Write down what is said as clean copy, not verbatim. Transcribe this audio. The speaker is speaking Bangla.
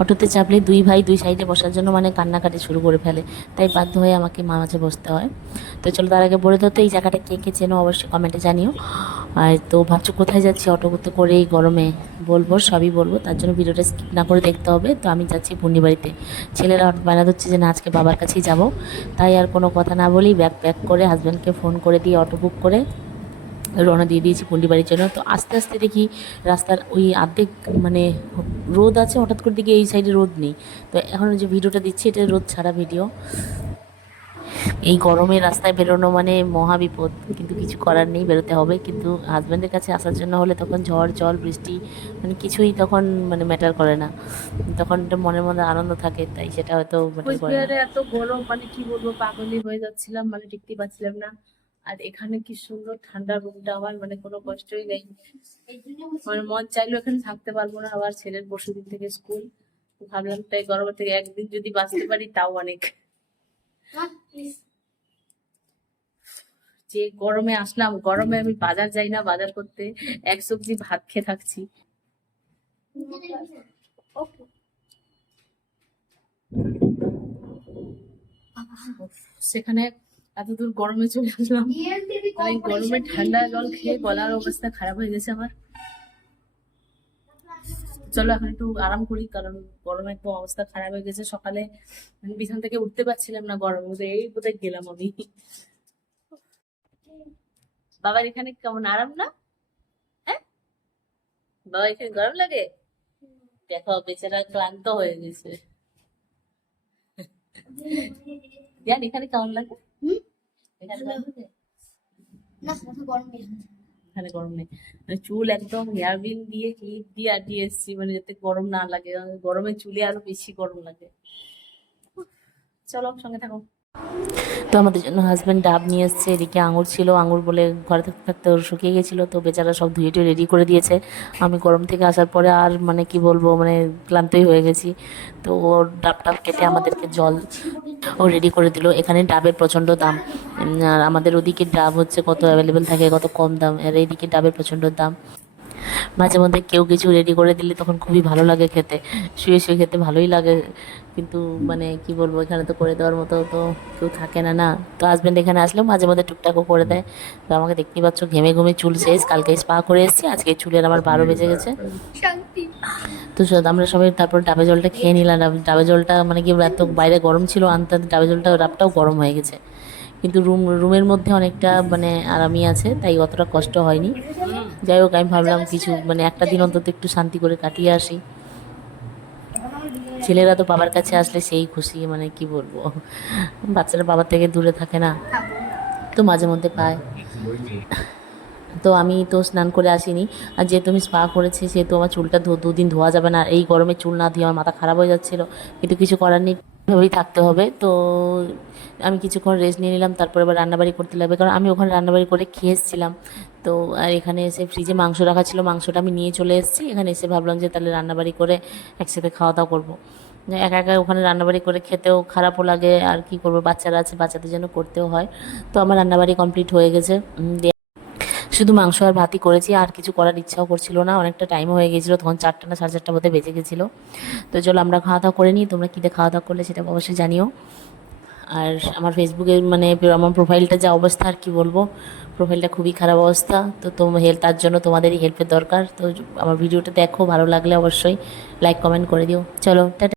অটোতে চাপলে দুই ভাই দুই সাইডে বসার জন্য মানে কান্নাকাটি শুরু করে ফেলে, তাই বাধ্য হয়ে আমাকে মাঝে বসতে হয়। তো চলো তার আগে বলে দাও তো এই জায়গাটা কে কে চেনো, অবশ্যই কমেন্টে জানিও। আর তো ভাবছো কোথায় যাচ্ছি অটো করতে করে এই গরমে, বলবো সবই বলবো, তার জন্য ভিডিওটা স্কিপ না করে দেখতে হবে। তো আমি যাচ্ছি পূর্ণিবাড়িতে। ছেলেরা বায়না ধরছে যে না আজকে বাবার কাছেই যাব, তাই আর কোনো কথা না বলেই ব্যাগ প্যাক করে হাজব্যান্ডকে ফোন করে দিয়ে অটো বুক করে রওনা দিয়ে দিয়েছি পন্ডিবাড়ির জন্য। তো আস্তে আস্তে দেখি রাস্তার ওই অর্ধেক মানে রোদ আছে, হঠাৎ করে দিকে এই সাইডে রোদ নেই। তো এখন যে ভিডিওটা দিচ্ছি এটা রোদ ছাড়া ভিডিও। এই গরমে রাস্তায় বেরোনো মানে মহা বিপদ, কিন্তু কিছু করার নেই, বেরোতে হবে। কিন্তু হাজব্যান্ডের কাছে আসার জন্য হলে তখন ঝড় জল বৃষ্টি মানে কিছুই তখন মানে ম্যাটার করে না, তখন একটা মনের মধ্যে আনন্দ থাকে, তাই সেটা হয়তো ম্যাটার করে না। কোচবিহারে এত গরম, মানে কি বলবো, পাগলই হয়ে যাচ্ছিলাম, মানে টিকতে পারছিলাম না। আর এখানে কি সুন্দর ঠান্ডা রুমটা, আমার মানে কোনো কষ্টই নেই। আমার মন চাইলো এখানে থাকতে পারবো না, আবার ছেলের পরশুদিন থেকে স্কুল। ভাবলাম তাই গরমের থেকে একদিন যদি বাঁচতে পারি তাও অনেক। যে গরমে আসলাম, গরমে আমি বাজার যাই না বাজার করতে, এক সবজি ভাত খেয়ে থাকছি। সেখানে এত দূর গরমে চলে আসলাম, মানে গরমে ঠান্ডা জল খেয়ে গলার অবস্থা খারাপ হয়ে গেছে আমার। চলো এখন একটু আরাম করি, কারণ গরমে একদম অবস্থা খারাপ হয়ে গেছে। সকালে আমি বিছানা থেকে উঠতে পারছিলাম না গরমের মধ্যে, এই বোধহয় গেলাম আমি। বাবার এখানে কেমন আরাম না? হ্যাঁ, বাবা এখানে গরম লাগে? দেখো বেচারা ক্লান্ত হয়ে গেছে। জান এখানে কেমন লাগে? এখানে গরম লাগে? এখানে গরম নেই, মানে চুল একদম হেয়ার বিন দিয়ে ক্লিপ দিয়ে আটিয়ে এসেছি, মানে যাতে গরম না লাগে, গরমে চুলে আরো বেশি গরম লাগে। চলো সঙ্গে থাকো। তো আমাদের জন্য হাজব্যান্ড ডাব নিয়ে এসছে, এদিকে আঙুর ছিল, আঙুর বলে ঘরে থাকতে থাকতে ওর শুকিয়ে গেছিলো, তো বেচারা সব ধুয়ে টুয়ে রেডি করে দিয়েছে। আমি গরম থেকে আসার পরে আর মানে কি বলবো মানে ক্লান্তই হয়ে গেছি। তো ওর ডাব টাব কেটে আমাদেরকে জল ও রেডি করে দিল। এখানে ডাবের প্রচণ্ড দাম, আর আমাদের ওদিকে ডাব হচ্ছে কত অ্যাভেলেবেল থাকে, কত কম দাম, আর এইদিকে ডাবের প্রচণ্ড দাম। মাঝে মধ্যে কেউ কিছু রেডি করে দিলে তখন খুবই ভালো লাগে খেতে, শুয়ে শুয়ে খেতে ভালোই লাগে। কিন্তু মানে কি বলবো, এখানে তো করে দেওয়ার মতো তো কেউ থাকে না না। তো হাজব্যান্ড এখানে আসলেও মাঝে মধ্যে টুকটাকও করে দেয়। তো আমাকে দেখতেই পাচ্ছ ঘেমে ঘুমে চুল শেষ, কালকে স্পা করে এসেছি, আজকে চুলের আমার 12 বেজে গেছে। তো আমরা সবাই তারপর ডাবে জলটা খেয়ে নিলাম। ডাবে জলটা মানে কি এত বাইরে গরম ছিল, আনতে আনতে ডাবে জলটা ডাবটাও গরম হয়ে গেছে। কিন্তু রুমের মধ্যে অনেকটা মানে আরামই আছে, তাই অতটা কষ্ট হয়নি। যাই হোক আমি ভাবলাম কিছু মানে একটা দিন অন্তত একটু শান্তি করে কাটিয়ে আসি। ছেলেরা তো বাবার কাছে আসলে সেই খুশি, মানে কি বলবো, বাচ্চারা বাবার থেকে দূরে থাকে না, তো মাঝে মধ্যে পায়। তো আমি তো স্নান করে আসিনি, আর যেহেতু আমি স্পা করেছি সেহেতু আমার চুলটা দুদিন ধোয়া যাবে না। এই গরমে চুল না ধুয়ে আমার মাথা খারাপ হয়ে যাচ্ছিলো, কিন্তু কিছু করার নেই, এভাবেই থাকতে হবে। তো আমি কিছুক্ষণ রেস্ট নিয়ে নিলাম, তারপরে আবার রান্নাবাড়ি করতে লাগবে, কারণ আমি ওখানে রান্নাবাড়ি করে খেয়ে এসেছিলাম। তো আর এখানে এসে ফ্রিজে মাংস রাখা ছিল, মাংসটা আমি নিয়ে চলে এসেছি। এখানে এসে ভাবলাম যে তাহলে রান্নাবাড়ি করে একসাথে খাওয়া দাওয়া করবো। একা একা ওখানে রান্নাবাড়ি করে খেতেও খারাপও লাগে, আর কি করবো, বাচ্চারা আছে, বাচ্চাদের জন্য করতেও হয়। তো আমার রান্নাবাড়ি কমপ্লিট হয়ে গেছে। শুধু মাংস আর ভাতই করেছি, আর কিছু করার ইচ্ছাও করছিল না, অনেকটা টাইমও হয়ে গেছিলো, তখন 4টা না 4:30 মধ্যে বেজে গেছিলো। তো চলো আমরা খাওয়া দাওয়া করে নিই, তোমরা কী দিয়ে খাওয়া দাওয়া করলে সেটা অবশ্যই জানিও। আর আমার ফেসবুকে মানে আমার প্রোফাইলটা যা অবস্থা আর কি বলবো, প্রোফাইলটা খুবই খারাপ অবস্থা। তো তার জন্য তোমাদেরই হেল্পের দরকার। তো আমার ভিডিওটা দেখো, ভালো লাগলে অবশ্যই লাইক কমেন্ট করে দিও। চলো টাটা।